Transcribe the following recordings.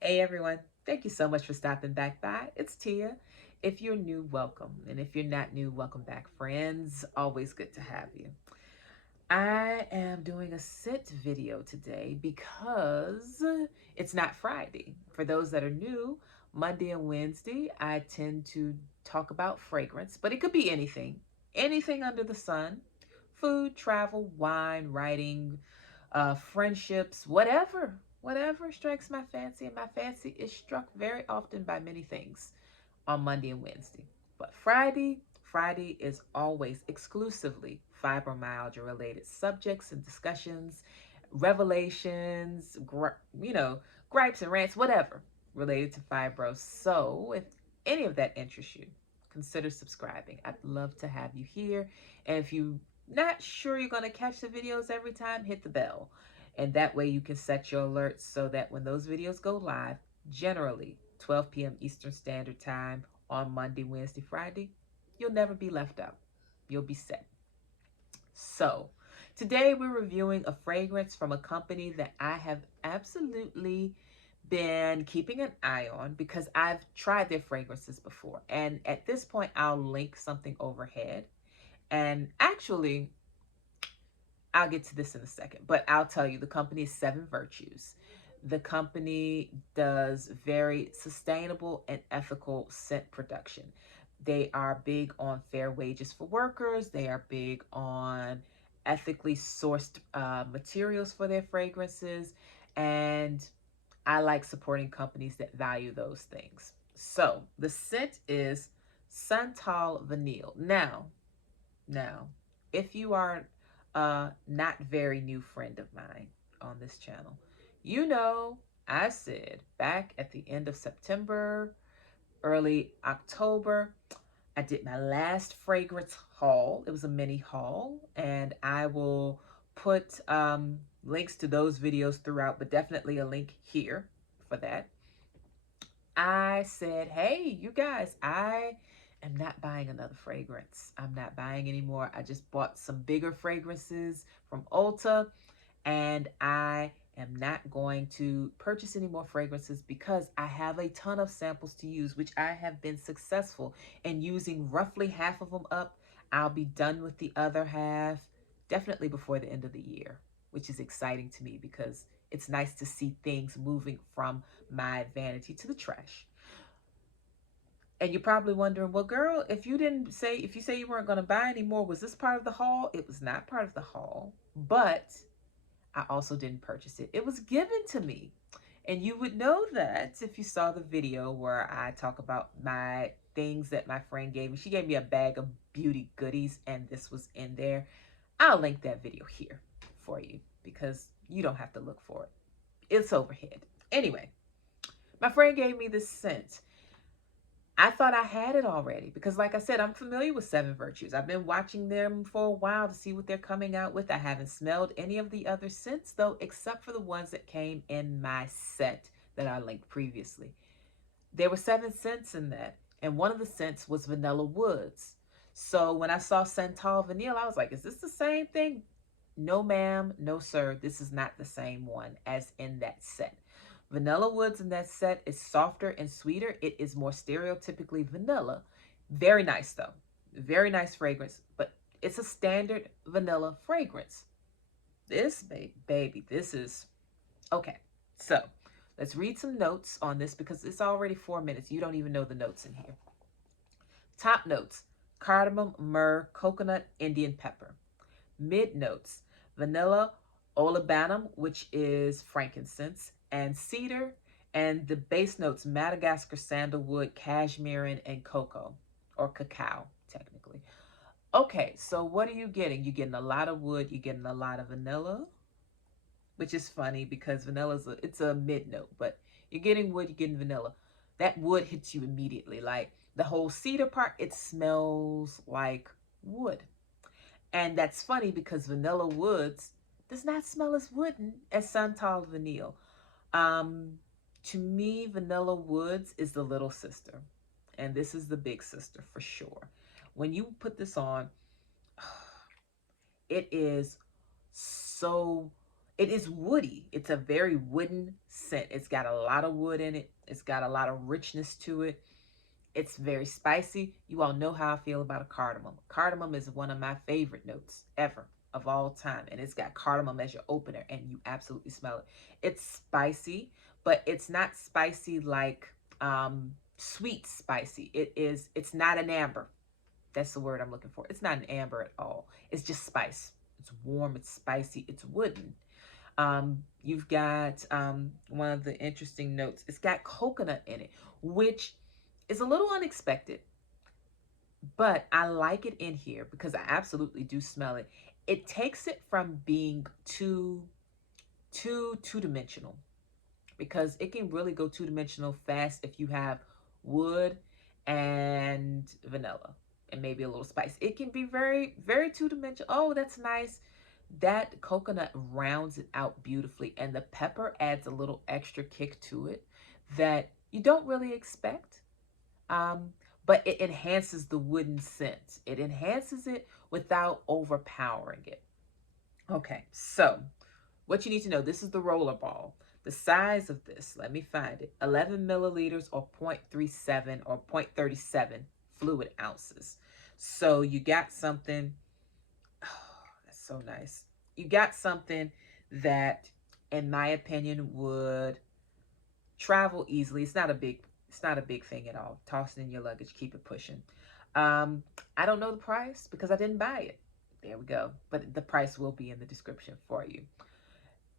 Hey everyone, thank you so much for stopping back by. It's Tia. If you're new, welcome. And if you're not new, welcome back, friends. Always good to have you. I am doing a scent video today because it's not Friday. For those that are new, Monday and Wednesday, I tend to talk about fragrance, but it could be anything. Anything under the sun. Food, travel, wine, writing, friendships, whatever strikes my fancy. And my fancy is struck very often by many things on Monday and Wednesday. But Friday is always exclusively fibromyalgia related subjects and discussions, revelations, gripes and rants, whatever related to fibro. So if any of that interests you, consider subscribing. I'd love to have you here. And if you're not sure you're going to catch the videos every time, hit the bell. And that way you can set your alerts so that when those videos go live, generally 12 p.m. Eastern Standard Time on Monday, Wednesday, Friday, you'll never be left out. You'll be set. So, today we're reviewing a fragrance from a company that I have absolutely been keeping an eye on because I've tried their fragrances before. And at this point, I'll link something overhead. And actually, I'll get to this in a second, but I'll tell you the company is Seven Virtues. The company does very sustainable and ethical scent production. They are big on fair wages for workers. They are big on ethically sourced materials for their fragrances. And I like supporting companies that value those things. So the scent is Santal Vanille. Now, if you are a not very new friend of mine on this channel, you know I said back at the end of September, early October, I did my last fragrance haul. It was a mini haul, and I will put links to those videos throughout, but definitely a link here for that. I said, hey, you guys, I am not buying another fragrance. I'm not buying anymore. I just bought some bigger fragrances from Ulta, and I am not going to purchase any more fragrances because I have a ton of samples to use, which I have been successful in using roughly half of them up. I'll be done with the other half definitely before the end of the year, which is exciting to me because it's nice to see things moving from my vanity to the trash. And you're probably wondering, well, girl, if you say you weren't going to buy anymore, was this part of the haul? It was not part of the haul, but I also didn't purchase it. It was given to me. And you would know that if you saw the video where I talk about my things that my friend gave me. She gave me a bag of beauty goodies, and this was in there. I'll link that video here for you because you don't have to look for it. It's overhead. Anyway, my friend gave me this scent. I thought I had it already because, like I said, I'm familiar with Seven Virtues. I've been watching them for a while to see what they're coming out with. I haven't smelled any of the other scents, though, except for the ones that came in my set that I linked previously. There were 7 scents in that, and one of the scents was Vanilla Woods. So when I saw Santal Vanille, I was like, is this the same thing? No, ma'am. No, sir. This is not the same one as in that set. Vanilla Woods in that set is softer and sweeter. It is more stereotypically vanilla. Very nice, though. Very nice fragrance, but it's a standard vanilla fragrance. This, baby, this is... Okay, so let's read some notes on this because it's already 4 minutes. You don't even know the notes in here. Top notes: cardamom, myrrh, coconut, Indian pepper. Mid notes: vanilla, Olibanum, which is frankincense, and cedar. And the base notes: Madagascar, sandalwood, cashmeran, and cocoa, or cacao, technically. Okay, so what are you getting? You're getting a lot of wood, you're getting a lot of vanilla, which is funny because vanilla's it's a mid note, but you're getting wood, you're getting vanilla. That wood hits you immediately. Like the whole cedar part, it smells like wood. And that's funny because Vanilla Woods does not smell as wooden as Santal Vanille. Um, to me, Vanilla Woods is the little sister, and this is the big sister for sure. When you put this on, it is so It is woody. It's a very wooden scent. It's got a lot of wood in it. It's got a lot of richness to it. It's very spicy. You all know how I feel about a cardamom. Cardamom is one of my favorite notes ever of all time. And it's got cardamom as your opener, and you absolutely smell it. It's spicy, but it's not spicy like sweet spicy. It's not an amber. That's the word I'm looking for. It's not an amber at all. It's just spice. It's warm, it's spicy, it's wooden. You've got one of the interesting notes. It's got coconut in it, which is a little unexpected, but I like it in here because I absolutely do smell it. It takes it from being two-dimensional, because it can really go two-dimensional fast if you have wood and vanilla and maybe a little spice. It can be very, very two-dimensional. Oh, that's nice. That coconut rounds it out beautifully, and the pepper adds a little extra kick to it that you don't really expect. Um, but it enhances the wooden scent. It enhances it without overpowering it. Okay, so what you need to know, this is the roller ball. The size of this, let me find it, 11 milliliters or 0.37 or 0.37 fluid ounces. So you got something, oh, that's so nice. You got something that, in my opinion, would travel easily. It's not a big thing at all. Toss it in your luggage, keep it pushing. I don't know the price because I didn't buy it. There we go. But the price will be in the description for you.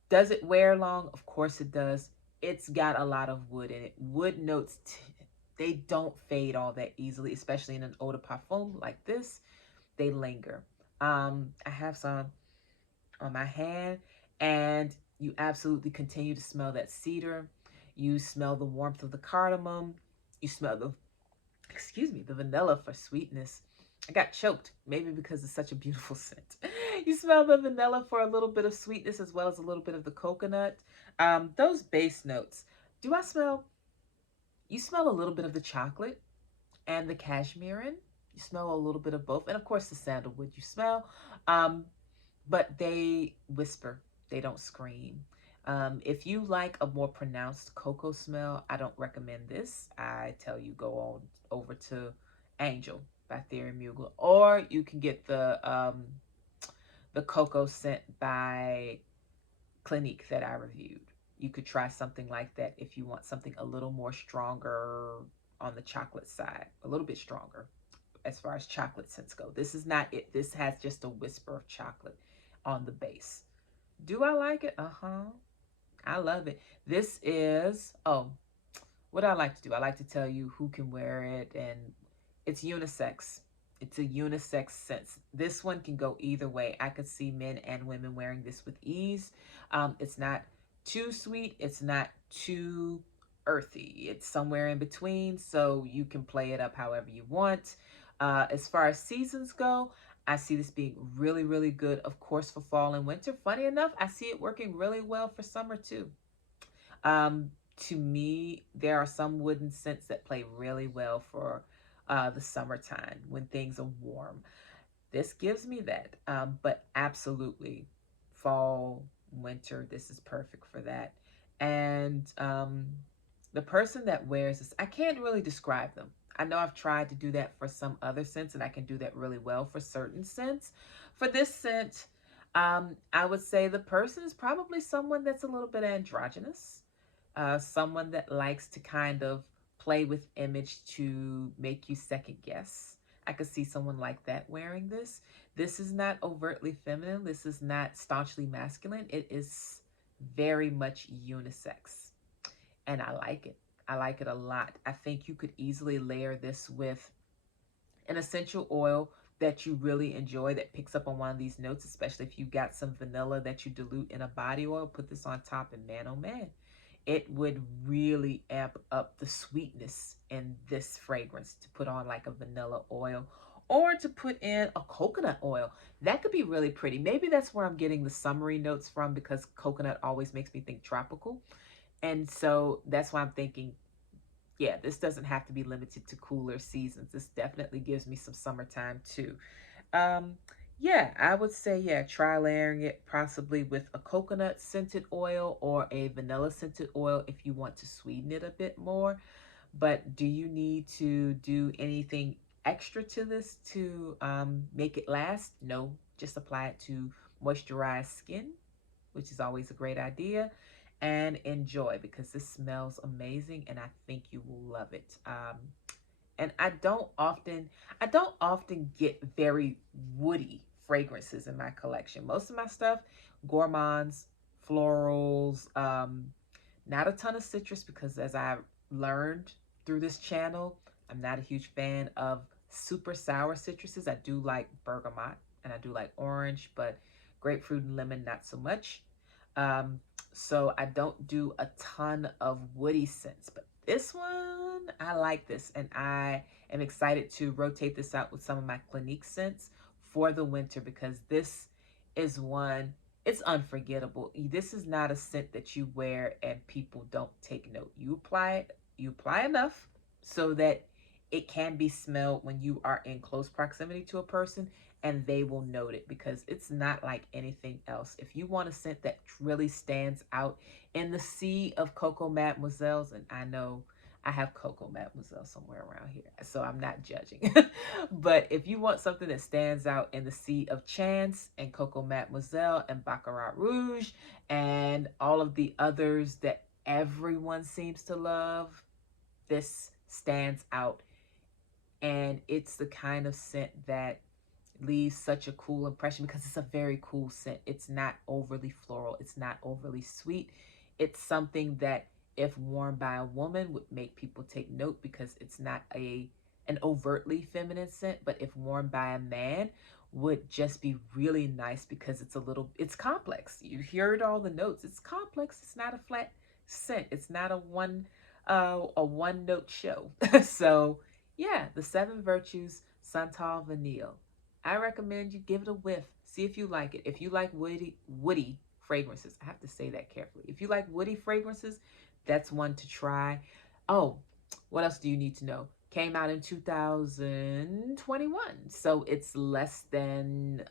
Does it wear long? Of course it does. It's got a lot of wood in it. Wood notes, they don't fade all that easily, especially in an eau de parfum like this. They linger. I have some on my hand, and you absolutely continue to smell that cedar. You smell the warmth of the cardamom. You smell the vanilla for sweetness. I got choked, maybe because it's such a beautiful scent. You smell the vanilla for a little bit of sweetness as well as a little bit of the coconut. Those base notes. Do I smell? You smell a little bit of the chocolate and the cashmeran. You smell a little bit of both. And of course the sandalwood you smell. But they whisper. They don't scream. If you like a more pronounced cocoa smell, I don't recommend this. I tell you go on over to Angel by Thierry Mugler, or you can get the cocoa scent by Clinique that I reviewed. You could try something like that if you want something a little more stronger on the chocolate side, a little bit stronger as far as chocolate scents go. This is not it. This has just a whisper of chocolate on the base. Do I like it? Uh-huh. I love it. This is, oh, what I like to do, I like to tell you who can wear it, and it's unisex. It's a unisex scent. This one can go either way. I could see men and women wearing this with ease. It's not too sweet. It's not too earthy. It's somewhere in between, so you can play it up however you want. As far as seasons go, I see this being really, really good, of course, for fall and winter. Funny enough, I see it working really well for summer too. To me, there are some wooden scents that play really well for the summertime when things are warm. This gives me that. But absolutely, fall, winter, this is perfect for that. And the person that wears this, I can't really describe them. I know I've tried to do that for some other scents, and I can do that really well for certain scents. For this scent, I would say the person is probably someone that's a little bit androgynous, someone that likes to kind of play with image to make you second guess. I could see someone like that wearing this. This is not overtly feminine. This is not staunchly masculine. It is very much unisex, and I like it. I like it a lot. I think you could easily layer this with an essential oil that you really enjoy that picks up on one of these notes, especially if you got some vanilla that you dilute in a body oil. Put this on top, and man, oh man, it would really amp up the sweetness in this fragrance to put on like a vanilla oil, or to put in a coconut oil. That could be really pretty. Maybe that's where I'm getting the summery notes from, because coconut always makes me think tropical. And so that's why I'm thinking, yeah, this doesn't have to be limited to cooler seasons. This definitely gives me some summertime too. Um, Yeah, I would say, yeah, try layering it possibly with a coconut scented oil or a vanilla scented oil if you want to sweeten it a bit more. But do you need to do anything extra to this to make it last? No, just apply it to moisturized skin, which is always a great idea, and enjoy because this smells amazing and I think you will love it. And I don't often get very woody fragrances in my collection. Most of my stuff, gourmands, florals, not a ton of citrus because as I've learned through this channel, I'm not a huge fan of super sour citruses. I do like bergamot and I do like orange, but grapefruit and lemon, not so much. Um, so I don't do a ton of woody scents, but this one, I like this. And I am excited to rotate this out with some of my Clinique scents for the winter because this is one, it's unforgettable. This is not a scent that you wear and people don't take note. You apply enough so that it can be smelled when you are in close proximity to a person and they will note it because it's not like anything else. If you want a scent that really stands out in the sea of Coco Mademoiselles, and I know I have Coco Mademoiselle somewhere around here, so I'm not judging. But if you want something that stands out in the sea of Chance and Coco Mademoiselle and Baccarat Rouge and all of the others that everyone seems to love, this stands out. And it's the kind of scent that leaves such a cool impression because it's a very cool scent. It's not overly floral. It's not overly sweet. It's something that if worn by a woman would make people take note because it's not an overtly feminine scent, but if worn by a man would just be really nice because it's complex. You heard all the notes. It's complex. It's not a flat scent. It's not a one note show. So yeah, the Seven Virtues Santal Vanille. I recommend you give it a whiff. See if you like it. If you like woody fragrances, I have to say that carefully. If you like woody fragrances, that's one to try. Oh, what else do you need to know? Came out in 2021, so it's less than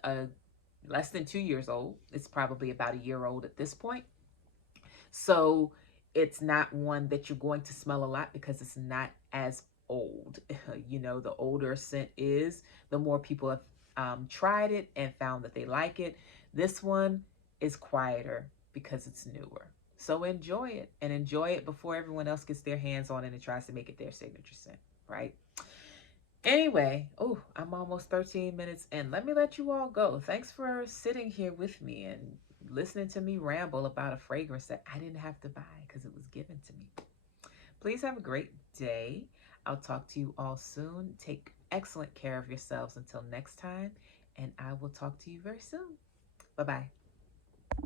2 years old. It's probably about a year old at this point. So it's not one that you're going to smell a lot because it's not as old. You know, the older a scent is, the more people have tried it and found that they like it. This one is quieter because it's newer. So enjoy it and enjoy it before everyone else gets their hands on it and tries to make it their signature scent, right? Anyway, oh, I'm almost 13 minutes in. Let me let you all go. Thanks for sitting here with me and listening to me ramble about a fragrance that I didn't have to buy because it was given to me. Please have a great day. I'll talk to you all soon. Take excellent care of yourselves until next time, and I will talk to you very soon. Bye bye.